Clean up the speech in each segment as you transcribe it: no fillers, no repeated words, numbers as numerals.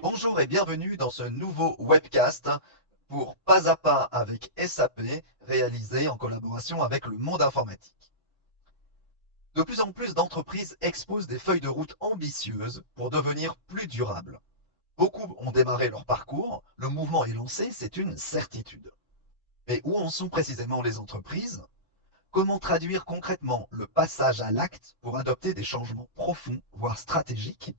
Bonjour et bienvenue dans ce nouveau webcast pour Pas à Pas avec SAP, réalisé en collaboration avec le monde informatique. De plus en plus d'entreprises exposent des feuilles de route ambitieuses pour devenir plus durables. Beaucoup ont démarré leur parcours, le mouvement est lancé, c'est une certitude. Mais où en sont précisément les entreprises? Comment traduire concrètement le passage à l'acte pour adopter des changements profonds, voire stratégiques?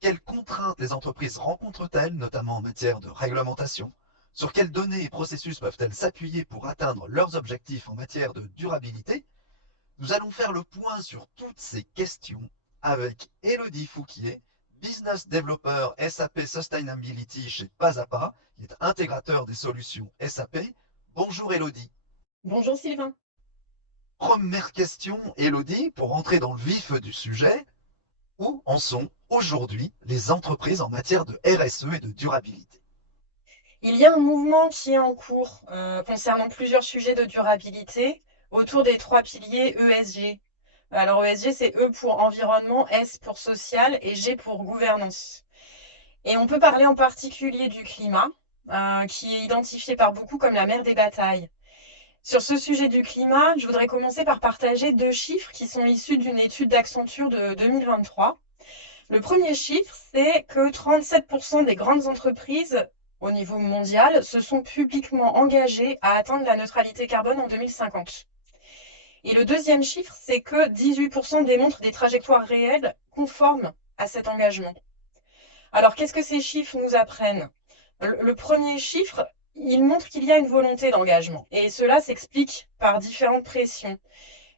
Quelles contraintes les entreprises rencontrent-elles, notamment en matière de réglementation? Sur quelles données et processus peuvent-elles s'appuyer pour atteindre leurs objectifs en matière de durabilité? Nous allons faire le point sur toutes ces questions avec Élodie Fouquier, Business Developer SAP Sustainability chez Pas à Pas, qui est intégrateur des solutions SAP. Bonjour Élodie. Bonjour Sylvain. Première question, Élodie, pour rentrer dans le vif du sujet. Où en sont aujourd'hui les entreprises en matière de RSE et de durabilité? Il y a un mouvement qui est en cours concernant plusieurs sujets de durabilité autour des trois piliers ESG. Alors ESG, c'est E pour environnement, S pour social et G pour gouvernance. Et on peut parler en particulier du climat, qui est identifié par beaucoup comme la mère des batailles. Sur ce sujet du climat, je voudrais commencer par partager deux chiffres qui sont issus d'une étude d'Accenture de 2023. Le premier chiffre, c'est que 37% des grandes entreprises au niveau mondial se sont publiquement engagées à atteindre la neutralité carbone en 2050. Et le deuxième chiffre, c'est que 18% démontrent des trajectoires réelles conformes à cet engagement. Alors, qu'est-ce que ces chiffres nous apprennent? Le premier chiffre, il montre qu'il y a une volonté d'engagement. Et cela s'explique par différentes pressions.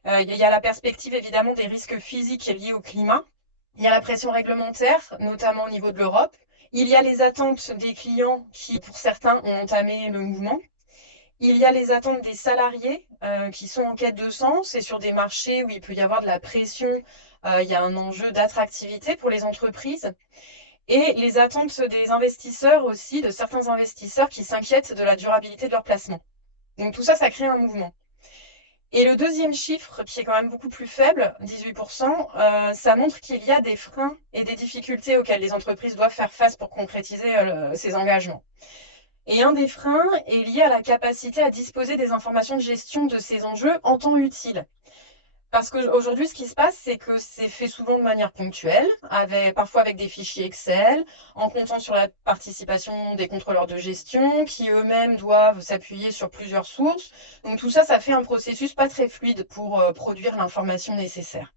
Il y a la perspective évidemment des risques physiques liés au climat. Il y a la pression réglementaire, notamment au niveau de l'Europe. Il y a les attentes des clients qui, pour certains, ont entamé le mouvement. Il y a les attentes des salariés qui sont en quête de sens et sur des marchés où il peut y avoir de la pression, il y a un enjeu d'attractivité pour les entreprises. Et les attentes des investisseurs aussi, de certains investisseurs qui s'inquiètent de la durabilité de leur placement. Donc tout ça, ça crée un mouvement. Et le deuxième chiffre, qui est quand même beaucoup plus faible, 18%, ça montre qu'il y a des freins et des difficultés auxquelles les entreprises doivent faire face pour concrétiser ces engagements. Et un des freins est lié à la capacité à disposer des informations de gestion de ces enjeux en temps utile. Parce qu'aujourd'hui, ce qui se passe, c'est que c'est fait souvent de manière ponctuelle, parfois avec des fichiers Excel, en comptant sur la participation des contrôleurs de gestion, qui eux-mêmes doivent s'appuyer sur plusieurs sources. Donc tout ça, ça fait un processus pas très fluide pour produire l'information nécessaire.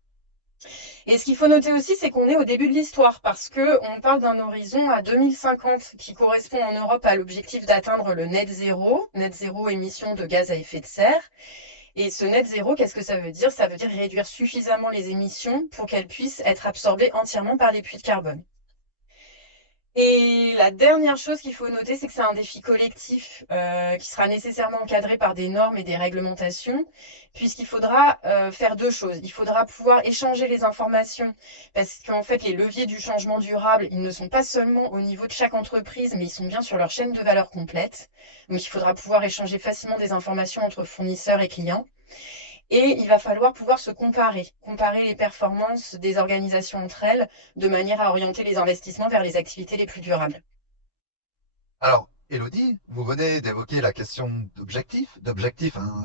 Et ce qu'il faut noter aussi, c'est qu'on est au début de l'histoire, parce qu'on parle d'un horizon à 2050 qui correspond en Europe à l'objectif d'atteindre le net zéro émission de gaz à effet de serre. Et ce net zéro, qu'est-ce que ça veut dire? Ça veut dire réduire suffisamment les émissions pour qu'elles puissent être absorbées entièrement par les puits de carbone. Et la dernière chose qu'il faut noter, c'est que c'est un défi collectif qui sera nécessairement encadré par des normes et des réglementations, puisqu'il faudra faire deux choses. Il faudra pouvoir échanger les informations, parce qu'en fait, les leviers du changement durable, ils ne sont pas seulement au niveau de chaque entreprise, mais ils sont bien sur leur chaîne de valeur complète. Donc, il faudra pouvoir échanger facilement des informations entre fournisseurs et clients. Et il va falloir pouvoir se comparer les performances des organisations entre elles, de manière à orienter les investissements vers les activités les plus durables. Alors, Élodie, vous venez d'évoquer la question d'objectifs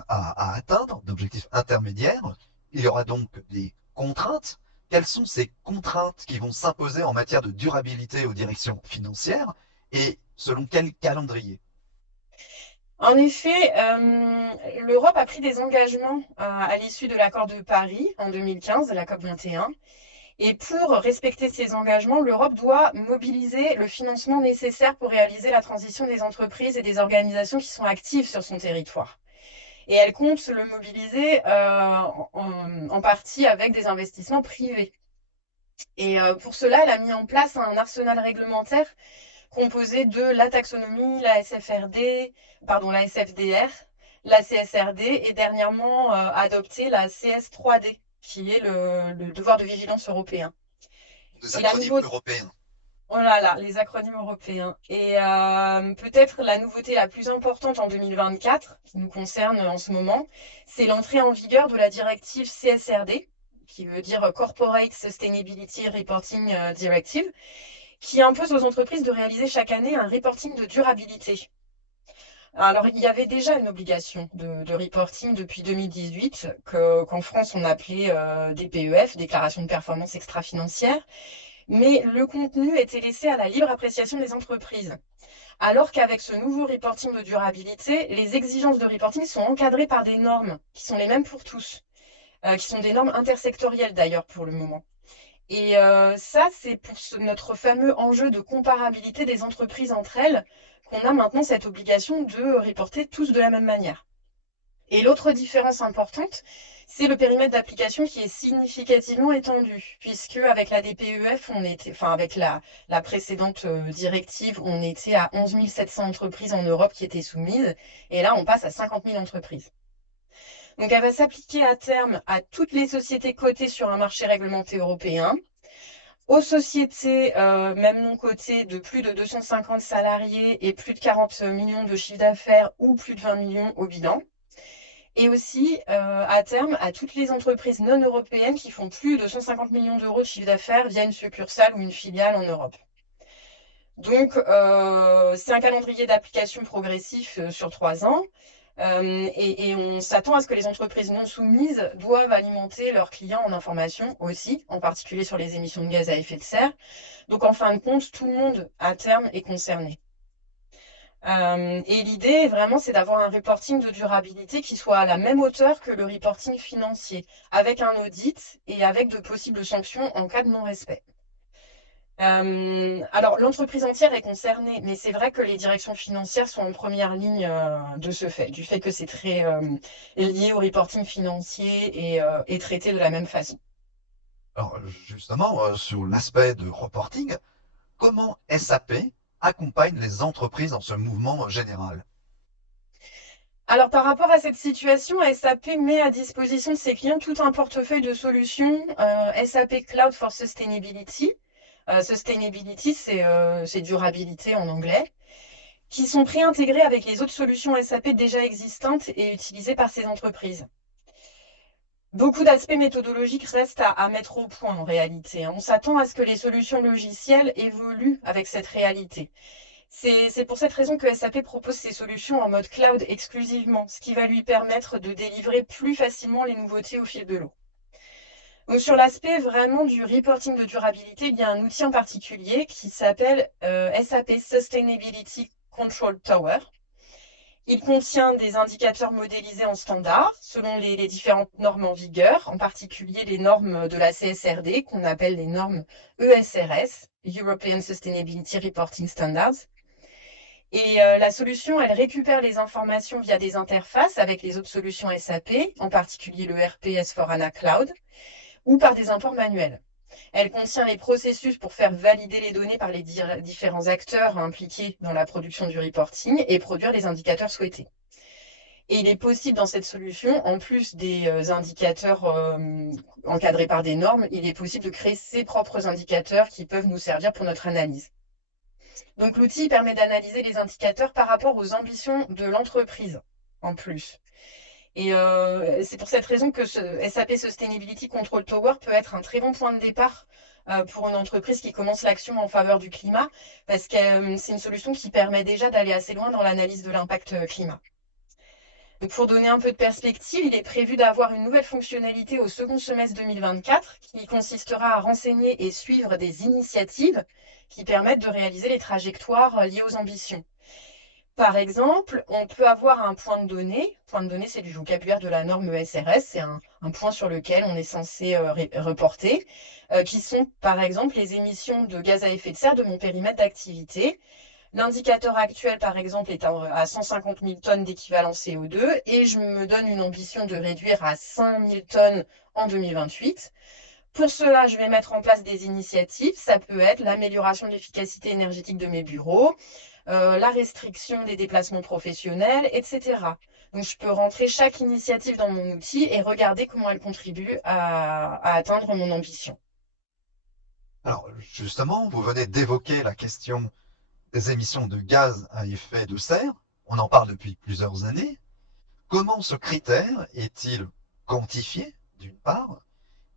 à atteindre, d'objectifs intermédiaires. Il y aura donc des contraintes. Quelles sont ces contraintes qui vont s'imposer en matière de durabilité aux directions financières et selon quel calendrier? En effet, l'Europe a pris des engagements à l'issue de l'accord de Paris en 2015, la COP 21. Et pour respecter ces engagements, l'Europe doit mobiliser le financement nécessaire pour réaliser la transition des entreprises et des organisations qui sont actives sur son territoire. Et elle compte le mobiliser en partie avec des investissements privés. Et pour cela, elle a mis en place un arsenal réglementaire composé de la taxonomie, la SFRD, pardon, la SFDR, la CSRD et dernièrement adopté la CS3D, qui est le devoir de vigilance européen. Des Et la acronymes nouveauté, européens. Oh là là, les acronymes européens. Et peut-être la nouveauté la plus importante en 2024, qui nous concerne en ce moment, c'est l'entrée en vigueur de la directive CSRD, qui veut dire Corporate Sustainability Reporting Directive, qui impose aux entreprises de réaliser chaque année un reporting de durabilité. Alors, il y avait déjà une obligation de reporting depuis 2018, qu'en France on appelait DPEF, Déclaration de performance extra-financière, mais le contenu était laissé à la libre appréciation des entreprises. Alors qu'avec ce nouveau reporting de durabilité, les exigences de reporting sont encadrées par des normes qui sont les mêmes pour tous, qui sont des normes intersectorielles d'ailleurs pour le moment. Et ça, c'est pour notre fameux enjeu de comparabilité des entreprises entre elles qu'on a maintenant cette obligation de reporter tous de la même manière. Et l'autre différence importante, c'est le périmètre d'application qui est significativement étendu, puisque avec la DPEF, on était, enfin avec la précédente directive, on était à 11 700 entreprises en Europe qui étaient soumises, et là on passe à 50 000 entreprises. Donc elle va s'appliquer à terme à toutes les sociétés cotées sur un marché réglementé européen, aux sociétés, même non cotées, de plus de 250 salariés et plus de 40 millions de chiffre d'affaires ou plus de 20 millions au bilan. Et aussi, à terme, à toutes les entreprises non européennes qui font plus de 150 millions d'euros de chiffre d'affaires via une succursale ou une filiale en Europe. Donc, c'est un calendrier d'application progressif sur 3 ans. Et on s'attend à ce que les entreprises non soumises doivent alimenter leurs clients en information aussi, en particulier sur les émissions de gaz à effet de serre. Donc, en fin de compte, tout le monde, à terme, est concerné. Et l'idée, vraiment, c'est d'avoir un reporting de durabilité qui soit à la même hauteur que le reporting financier, avec un audit et avec de possibles sanctions en cas de non-respect. Alors, l'entreprise entière est concernée, mais c'est vrai que les directions financières sont en première ligne de ce fait, du fait que c'est très lié au reporting financier et traité de la même façon. Alors justement, sur l'aspect de reporting, comment SAP accompagne les entreprises dans ce mouvement général? Alors, par rapport à cette situation, SAP met à disposition de ses clients tout un portefeuille de solutions SAP Cloud for Sustainability. Sustainability, c'est durabilité en anglais, qui sont préintégrées avec les autres solutions SAP déjà existantes et utilisées par ces entreprises. Beaucoup d'aspects méthodologiques restent à mettre au point en réalité, hein. On s'attend à ce que les solutions logicielles évoluent avec cette réalité. C'est pour cette raison que SAP propose ces solutions en mode cloud exclusivement, ce qui va lui permettre de délivrer plus facilement les nouveautés au fil de l'eau. Donc sur l'aspect vraiment du reporting de durabilité, il y a un outil en particulier qui s'appelle SAP Sustainability Control Tower. Il contient des indicateurs modélisés en standard selon les différentes normes en vigueur, en particulier les normes de la CSRD qu'on appelle les normes ESRS, European Sustainability Reporting Standards. Et la solution, elle récupère les informations via des interfaces avec les autres solutions SAP, en particulier le RPS for HANA Cloud, ou par des imports manuels. Elle contient les processus pour faire valider les données par les différents acteurs impliqués dans la production du reporting et produire les indicateurs souhaités. Et il est possible dans cette solution, en plus des indicateurs encadrés par des normes, il est possible de créer ses propres indicateurs qui peuvent nous servir pour notre analyse. Donc l'outil permet d'analyser les indicateurs par rapport aux ambitions de l'entreprise en plus. Et c'est pour cette raison que ce SAP Sustainability Control Tower peut être un très bon point de départ pour une entreprise qui commence l'action en faveur du climat, parce que c'est une solution qui permet déjà d'aller assez loin dans l'analyse de l'impact climat. Donc pour donner un peu de perspective, il est prévu d'avoir une nouvelle fonctionnalité au second semestre 2024 qui consistera à renseigner et suivre des initiatives qui permettent de réaliser les trajectoires liées aux ambitions. Par exemple, on peut avoir un point de données. Point de données, c'est du vocabulaire de la norme ESRS. C'est un point sur lequel on est censé reporter, qui sont par exemple les émissions de gaz à effet de serre de mon périmètre d'activité. L'indicateur actuel, par exemple, est à 150 000 tonnes d'équivalent CO2 et je me donne une ambition de réduire à 5 000 tonnes en 2028. Pour cela, je vais mettre en place des initiatives. Ça peut être l'amélioration de l'efficacité énergétique de mes bureaux, la restriction des déplacements professionnels, etc. Donc, je peux rentrer chaque initiative dans mon outil et regarder comment elle contribue à atteindre mon ambition. Alors, justement, vous venez d'évoquer la question des émissions de gaz à effet de serre. On en parle depuis plusieurs années. Comment ce critère est-il quantifié, d'une part,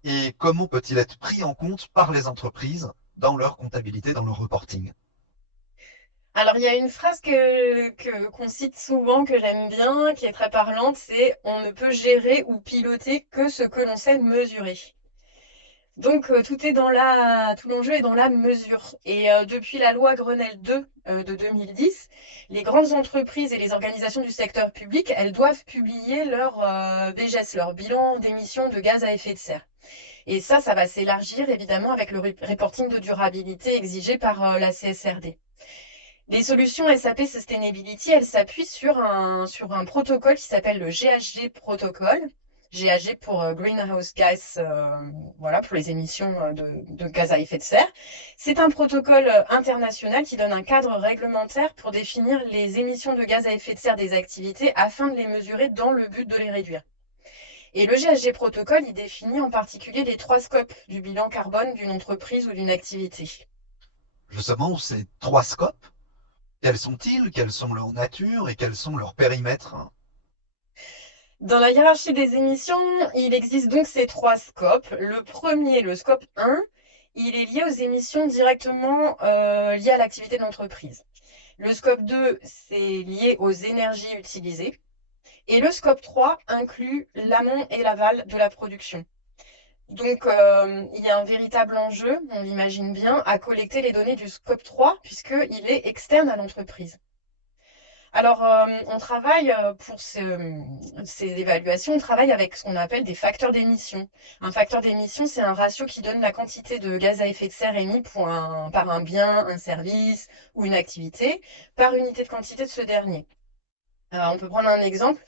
et comment peut-il être pris en compte par les entreprises dans leur comptabilité, dans leur reporting? Alors, il y a une phrase qu'on cite souvent, que j'aime bien, qui est très parlante, c'est on ne peut gérer ou piloter que ce que l'on sait mesurer. Donc, tout l'enjeu est dans la mesure. Et depuis la loi Grenelle 2 de 2010, les grandes entreprises et les organisations du secteur public, elles doivent publier leur BGS, leur bilan d'émissions de gaz à effet de serre. Et ça va s'élargir évidemment avec le reporting de durabilité exigé par la CSRD. Les solutions SAP Sustainability, elles s'appuient sur un protocole qui s'appelle le GHG protocole. GHG pour Greenhouse Gas, voilà, pour les émissions de gaz à effet de serre. C'est un protocole international qui donne un cadre réglementaire pour définir les émissions de gaz à effet de serre des activités afin de les mesurer dans le but de les réduire. Et le GHG protocole, il définit en particulier les trois scopes du bilan carbone d'une entreprise ou d'une activité. Justement, ces trois scopes, quels sont-ils? Quelles sont leur nature et quels sont leurs périmètres? Dans la hiérarchie des émissions, il existe donc ces trois scopes. Le premier, le scope 1, il est lié aux émissions directement liées à l'activité de l'entreprise. Le scope 2, c'est lié aux énergies utilisées. Et le scope 3 inclut l'amont et l'aval de la production. Donc, il y a un véritable enjeu, on l'imagine bien, à collecter les données du scope 3 puisqu'il est externe à l'entreprise. Alors, on travaille ces évaluations, on travaille avec ce qu'on appelle des facteurs d'émission. Un facteur d'émission, c'est un ratio qui donne la quantité de gaz à effet de serre émis par un bien, un service ou une activité par unité de quantité de ce dernier. On peut prendre un exemple.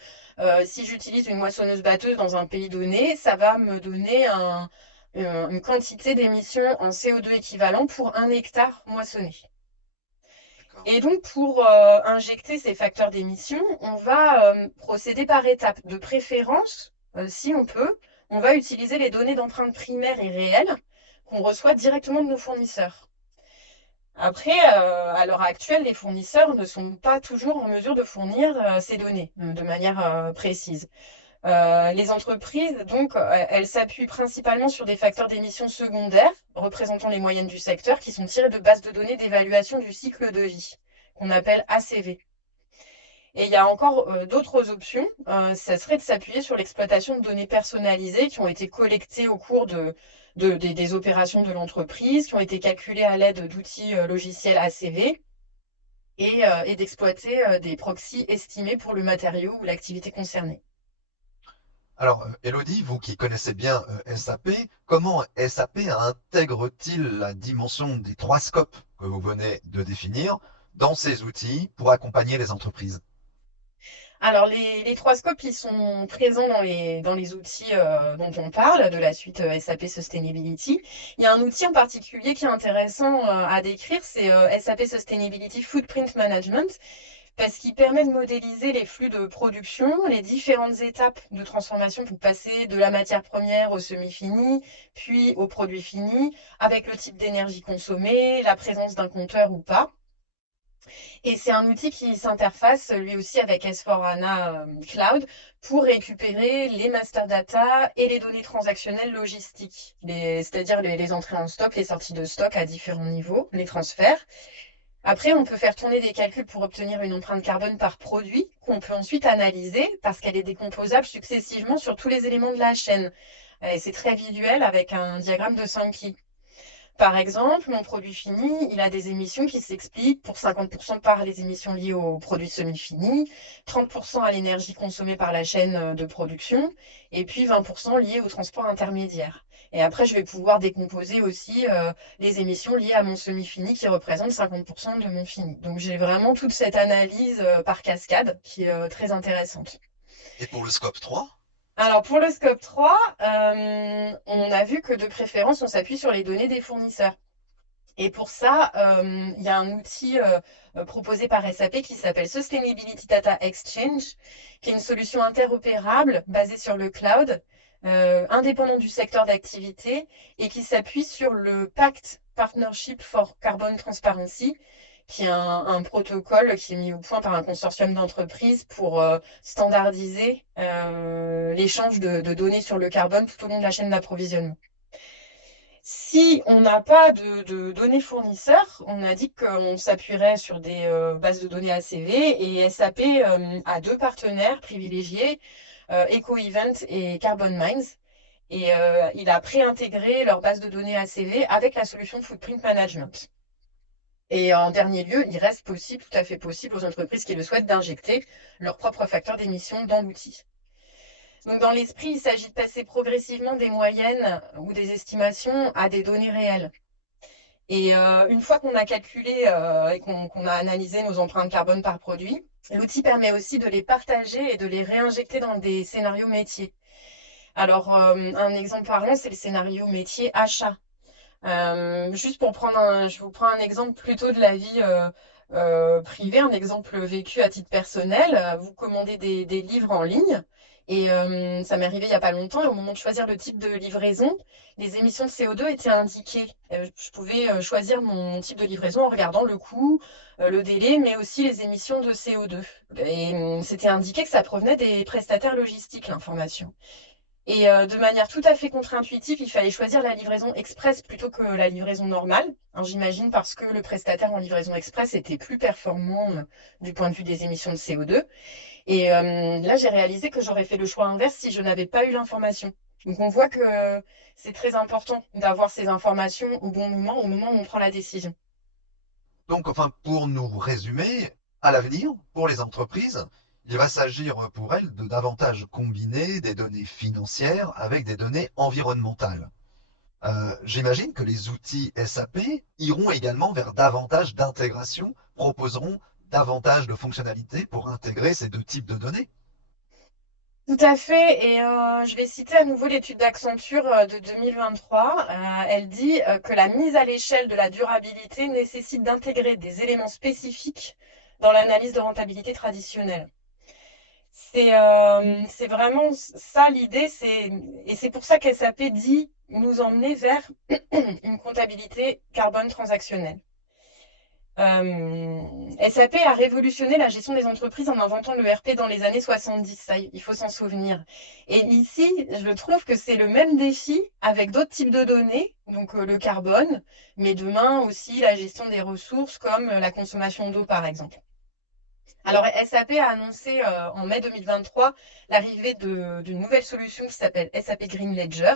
Si j'utilise une moissonneuse-batteuse dans un pays donné, ça va me donner une quantité d'émissions en CO2 équivalent pour 1 hectare moissonné. D'accord. Et donc, pour injecter ces facteurs d'émission, on va procéder par étapes. De préférence, si on peut, on va utiliser les données d'empreintes primaires et réelles qu'on reçoit directement de nos fournisseurs. Après, à l'heure actuelle, les fournisseurs ne sont pas toujours en mesure de fournir ces données de manière précise. Les entreprises, donc, elles s'appuient principalement sur des facteurs d'émission secondaires, représentant les moyennes du secteur, qui sont tirés de bases de données d'évaluation du cycle de vie, qu'on appelle ACV. Et il y a encore d'autres options. Ça serait de s'appuyer sur l'exploitation de données personnalisées qui ont été collectées au cours des opérations de l'entreprise, qui ont été calculées à l'aide d'outils logiciels ACV et d'exploiter des proxys estimés pour le matériau ou l'activité concernée. Alors, Elodie, vous qui connaissez bien SAP, comment SAP intègre-t-il la dimension des trois scopes que vous venez de définir dans ses outils pour accompagner les entreprises? Alors, les trois scopes, ils sont présents dans les outils dont on parle, de la suite SAP Sustainability. Il y a un outil en particulier qui est intéressant à décrire, c'est SAP Sustainability Footprint Management, parce qu'il permet de modéliser les flux de production, les différentes étapes de transformation pour passer de la matière première au semi-fini, puis au produit fini, avec le type d'énergie consommée, la présence d'un compteur ou pas. Et c'est un outil qui s'interface lui aussi avec S4HANA Cloud pour récupérer les master data et les données transactionnelles logistiques, c'est-à-dire les entrées en stock, les sorties de stock à différents niveaux, les transferts. Après, on peut faire tourner des calculs pour obtenir une empreinte carbone par produit qu'on peut ensuite analyser parce qu'elle est décomposable successivement sur tous les éléments de la chaîne. Et c'est très visuel avec un diagramme de Sankey. Par exemple, mon produit fini, il a des émissions qui s'expliquent pour 50% par les émissions liées au produit semi-fini, 30% à l'énergie consommée par la chaîne de production, et puis 20% liées au transport intermédiaire. Et après, je vais pouvoir décomposer aussi les émissions liées à mon semi-fini qui représente 50% de mon fini. Donc j'ai vraiment toute cette analyse par cascade qui est très intéressante. Et pour le scope 3? Alors pour le scope 3, on a vu que de préférence, on s'appuie sur les données des fournisseurs. Et pour ça, il y a un outil proposé par SAP qui s'appelle Sustainability Data Exchange, qui est une solution interopérable basée sur le cloud, indépendant du secteur d'activité et qui s'appuie sur le pacte Partnership for Carbon Transparency, qui est un protocole qui est mis au point par un consortium d'entreprises pour standardiser l'échange de données sur le carbone tout au long de la chaîne d'approvisionnement. Si on n'a pas de données fournisseurs, on a dit qu'on s'appuierait sur des bases de données ACV et SAP a deux partenaires privilégiés, EcoEvent et Carbon Mines. Et il a préintégré leur base de données ACV avec la solution Footprint Management. Et en dernier lieu, il reste possible, tout à fait possible aux entreprises qui le souhaitent d'injecter leur propre facteur d'émission dans l'outil. Donc dans l'esprit, il s'agit de passer progressivement des moyennes ou des estimations à des données réelles. Et une fois qu'on a calculé et qu'on a analysé nos empreintes carbone par produit, l'outil permet aussi de les partager et de les réinjecter dans des scénarios métiers. Alors, un exemple parlant, c'est le scénario métier achat. Juste pour je vous prends un exemple plutôt de la vie privée, un exemple vécu à titre personnel. Vous commandez des livres en ligne et ça m'est arrivé il n'y a pas longtemps. Et au moment de choisir le type de livraison, les émissions de CO2 étaient indiquées. Je pouvais choisir mon type de livraison en regardant le coût, le délai, mais aussi les émissions de CO2. Et c'était indiqué que ça provenait des prestataires logistiques, l'information. Et de manière tout à fait contre-intuitive, il fallait choisir la livraison express plutôt que la livraison normale. Hein, j'imagine parce que le prestataire en livraison express était plus performant du point de vue des émissions de CO2. Et là, j'ai réalisé que j'aurais fait le choix inverse si je n'avais pas eu l'information. Donc on voit que c'est très important d'avoir ces informations au bon moment, au moment où on prend la décision. Donc, enfin, pour nous résumer, à l'avenir, pour les entreprises, il va s'agir pour elles de davantage combiner des données financières avec des données environnementales. J'imagine que les outils SAP iront également vers davantage d'intégration, proposeront davantage de fonctionnalités pour intégrer ces deux types de données. Tout à fait, et je vais citer à nouveau l'étude d'Accenture de 2023. Elle dit que la mise à l'échelle de la durabilité nécessite d'intégrer des éléments spécifiques dans l'analyse de rentabilité traditionnelle. C'est vraiment ça l'idée, et c'est pour ça qu'SAP dit nous emmener vers une comptabilité carbone transactionnelle. SAP a révolutionné la gestion des entreprises en inventant le RP dans les années 70, ça, il faut s'en souvenir. Et ici, je trouve que c'est le même défi avec d'autres types de données, donc le carbone, mais demain aussi la gestion des ressources comme la consommation d'eau par exemple. Alors SAP a annoncé en mai 2023 l'arrivée d'une nouvelle solution qui s'appelle SAP Green Ledger,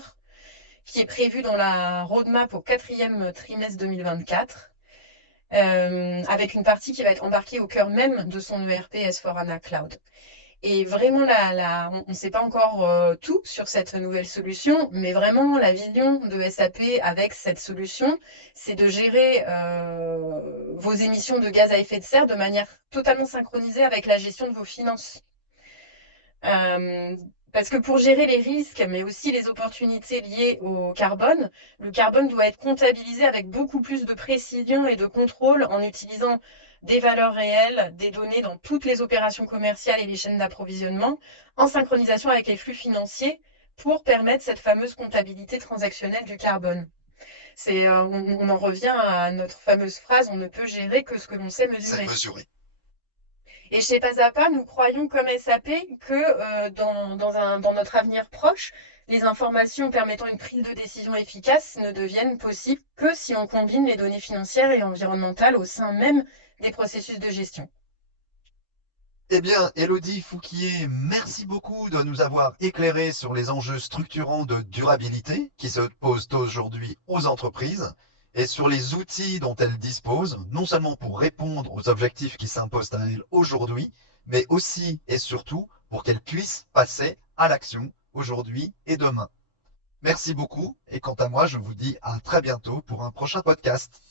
qui est prévue dans la roadmap au quatrième trimestre 2024. Avec une partie qui va être embarquée au cœur même de son ERP S4HANA Cloud. Et vraiment, on ne sait pas encore tout sur cette nouvelle solution, mais vraiment, la vision de SAP avec cette solution, c'est de gérer vos émissions de gaz à effet de serre de manière totalement synchronisée avec la gestion de vos finances. Parce que pour gérer les risques, mais aussi les opportunités liées au carbone, le carbone doit être comptabilisé avec beaucoup plus de précision et de contrôle en utilisant des valeurs réelles, des données dans toutes les opérations commerciales et les chaînes d'approvisionnement, en synchronisation avec les flux financiers pour permettre cette fameuse comptabilité transactionnelle du carbone. On en revient à notre fameuse phrase, on ne peut gérer que ce que l'on sait C'est mesurer. mesuré. Et chez Pasapa, nous croyons comme SAP que dans notre avenir proche, les informations permettant une prise de décision efficace ne deviennent possibles que si on combine les données financières et environnementales au sein même des processus de gestion. Eh bien, Elodie Fouquier, merci beaucoup de nous avoir éclairé sur les enjeux structurants de durabilité qui se posent aujourd'hui aux entreprises et sur les outils dont elles disposent, non seulement pour répondre aux objectifs qui s'imposent à elles aujourd'hui, mais aussi et surtout pour qu'elles puissent passer à l'action aujourd'hui et demain. Merci beaucoup et quant à moi, je vous dis à très bientôt pour un prochain podcast.